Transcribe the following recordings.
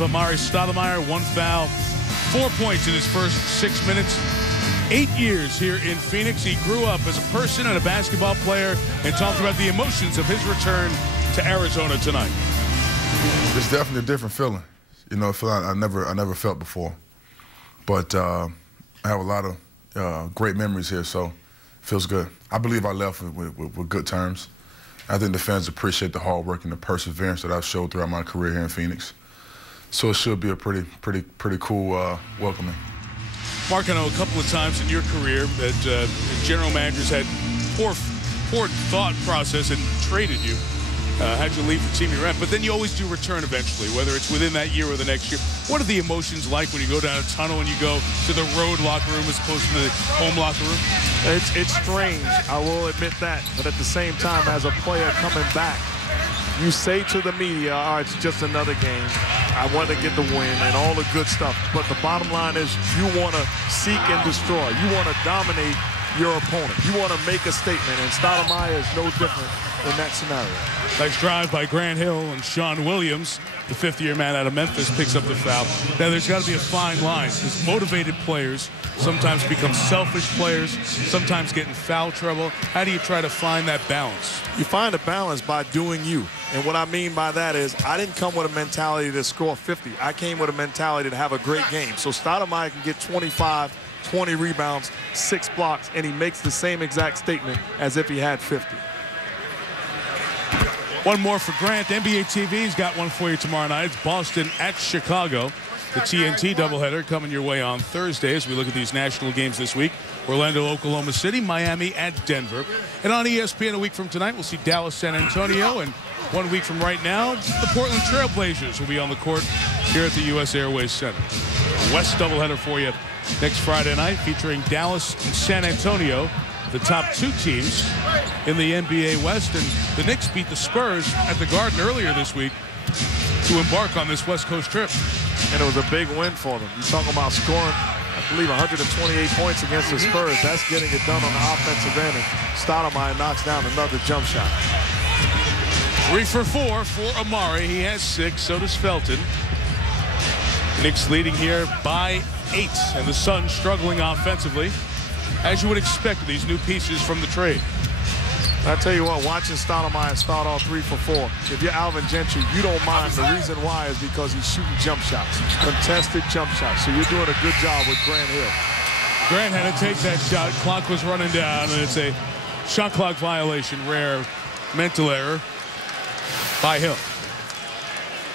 of Amare Stoudemire, 1 foul, 4 points in his first 6 minutes. 8 years here in Phoenix. He grew up as a person and a basketball player and talked about the emotions of his return to Arizona tonight. It's definitely a different feeling. You know, a feeling I never felt before. But I have a lot of great memories here, so it feels good. I believe I left with good terms. I think the fans appreciate the hard work and the perseverance that I've showed throughout my career here in Phoenix. So it should be a pretty cool welcoming. Mark, I know a couple of times in your career that general managers had poor thought process and traded you, had you leave the team you're at, but then you always do return eventually, whether it's within that year or the next year. What are the emotions like when you go down a tunnel and you go to the road locker room as opposed to the home locker room? It's strange, I will admit that, but at the same time, as a player coming back, you say to the media, oh, it's just another game. I want to get the win and all the good stuff. But the bottom line is you want to seek and destroy. You want to dominate your opponent. You want to make a statement, and Stoudemire is no different in that scenario. Nice drive by Grant Hill, and Sean Williams, the fifth-year man out of Memphis, picks up the foul. Now, there's got to be a fine line, because motivated players sometimes become selfish players, sometimes get in foul trouble. How do you try to find that balance? You find a balance by doing you. And what I mean by that is I didn't come with a mentality to score 50. I came with a mentality to have a great game. So Stoudemire can get 25, 20 rebounds, 6 blocks, and he makes the same exact statement as if he had 50. One more for Grant. NBA TV's got one for you tomorrow night. It's Boston at Chicago. The TNT doubleheader coming your way on Thursday as we look at these national games this week. Orlando, Oklahoma City, Miami at Denver. And on ESPN a week from tonight, we'll see Dallas, San Antonio. And 1 week from right now, the Portland Trail Blazers will be on the court here at the U.S. Airways Center. West doubleheader for you next Friday night, featuring Dallas and San Antonio, the top 2 teams in the NBA West. And the Knicks beat the Spurs at the Garden earlier this week to embark on this West Coast trip. And it was a big win for them. You're talking about scoring, I believe, 128 points against the Spurs. That's getting it done on the offensive end. And Stoudemire knocks down another jump shot. 3 for 4 for Amare. He has 6. So does Felton. Knicks leading here by 8. And the Suns struggling offensively, as you would expect with these new pieces from the trade. I tell you what, watching Stoudemire start off 3 for 4, if you're Alvin Gentry, you don't mind. The reason why is because he's shooting jump shots, contested jump shots. So you're doing a good job with Grant Hill. Grant had to take that shot. Clock was running down, and it's a shot clock violation, rare mental error by Hill.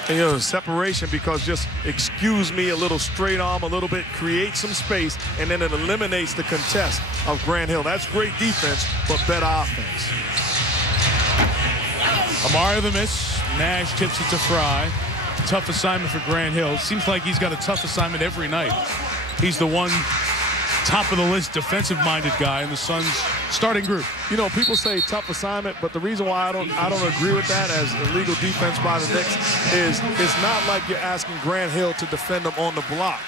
And, you know, separation, because just excuse me, a little straight arm, a little bit, create some space, and then it eliminates the contest of Grant Hill. That's great defense, but better offense. Amare the miss. Nash tips it to Fry. Tough assignment for Grant Hill. Seems like he's got a tough assignment every night. He's the one top-of-the-list defensive-minded guy in the Suns' starting group. You know, people say tough assignment, but the reason why I don't agree with that as illegal defense by the Knicks is it's not like you're asking Grant Hill to defend him on the block.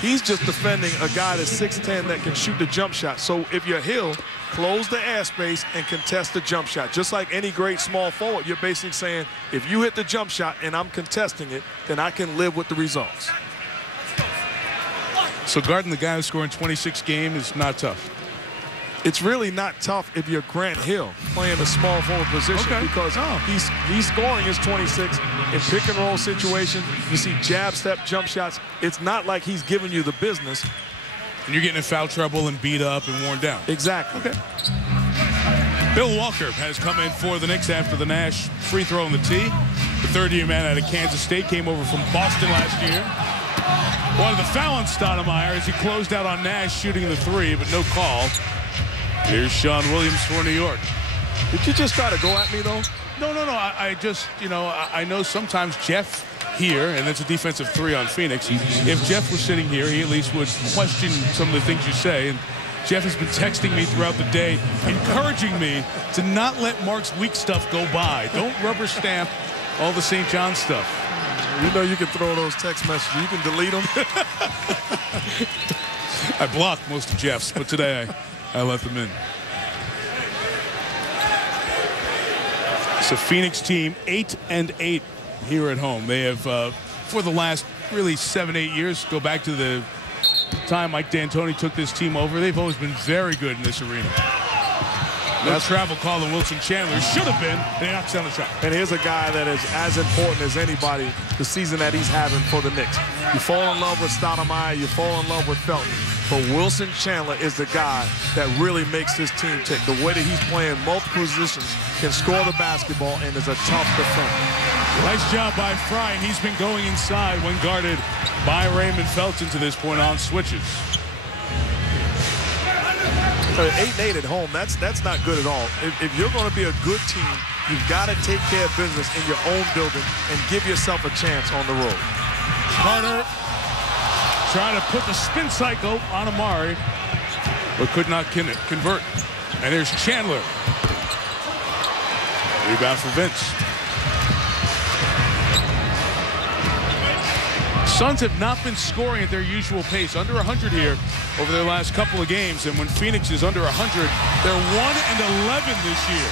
He's just defending a guy that's 6'10" that can shoot the jump shot. So if you're Hill, close the airspace and contest the jump shot. Just like any great small forward, you're basically saying, if you hit the jump shot and I'm contesting it, then I can live with the results. So guarding the guy who's scoring 26 games is not tough. It's really not tough if you're Grant Hill playing a small forward position, because he's scoring his 26 in pick and roll situations. You see jab step jump shots. It's not like he's giving you the business. And you're getting in foul trouble and beat up and worn down. Exactly. Okay. Bill Walker has come in for the Knicks after the Nash free throw on the tee. The third-year man out of Kansas State, came over from Boston last year. Wanted the foul on Stoudemire as he closed out on Nash shooting the 3, but no call. Here's Sean Williams for New York. Did you just try to go at me, though? No. I just, you know, I know sometimes Jeff here, and it's a defensive 3 on Phoenix. If Jeff was sitting here, he at least would question some of the things you say. And Jeff has been texting me throughout the day, encouraging me to not let Mark's weak stuff go by. Don't rubber stamp all the St. John stuff. You know you can throw those text messages. You can delete them. I blocked most of Jeff's, but today I let them in. It's a Phoenix team 8-8 here at home. They have, for the last really 7, 8 years. Go back to the time Mike D'Antoni took this team over. They've always been very good in this arena. No travel call on Wilson Chandler. Should have been, and he knocks down the shot. And here's a guy that is as important as anybody the season that he's having for the Knicks. You fall in love with Stoudemire, you fall in love with Felton, but Wilson Chandler is the guy that really makes his team tick. The way that he's playing multiple positions, can score the basketball, and is a tough defender. Nice job by Fry, and he's been going inside when guarded by Raymond Felton to this point on switches. 8-8 at home, that's not good at all. If you're going to be a good team, you've got to take care of business in your own building and give yourself a chance on the road. Carter trying to put the spin cycle on Amare, but could not convert. And there's Chandler. Rebound for Vince. Suns have not been scoring at their usual pace, under 100 here over their last couple of games. And when Phoenix is under 100, they're 1-11 this year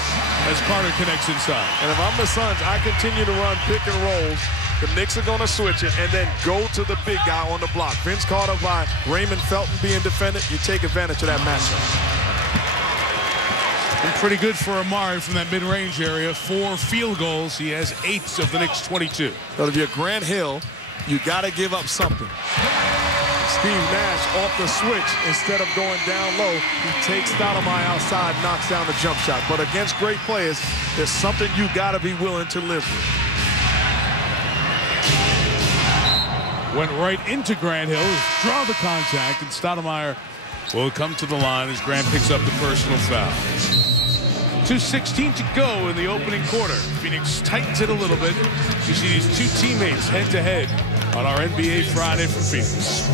as Carter connects inside. And if I'm the Suns, I continue to run pick and rolls. The Knicks are going to switch it and then go to the big guy on the block. Vince Carter by Raymond Felton being defended. You take advantage of that matchup. Been pretty good for Amare from that mid-range area. 4 field goals. He has 8 of the Knicks' 22. But if you're Grant Hill, you got to give up something. Steve Nash off the switch, instead of going down low, he takes Stoudemire outside, knocks down the jump shot. But against great players, there's something you got to be willing to live with. Went right into Grant Hill, draw the contact, and Stoudemire will come to the line as Grant picks up the personal foul. 2:16 to go in the opening quarter. Phoenix tightens it a little bit. You see these two teammates head-to-head on our NBA Friday from Phoenix.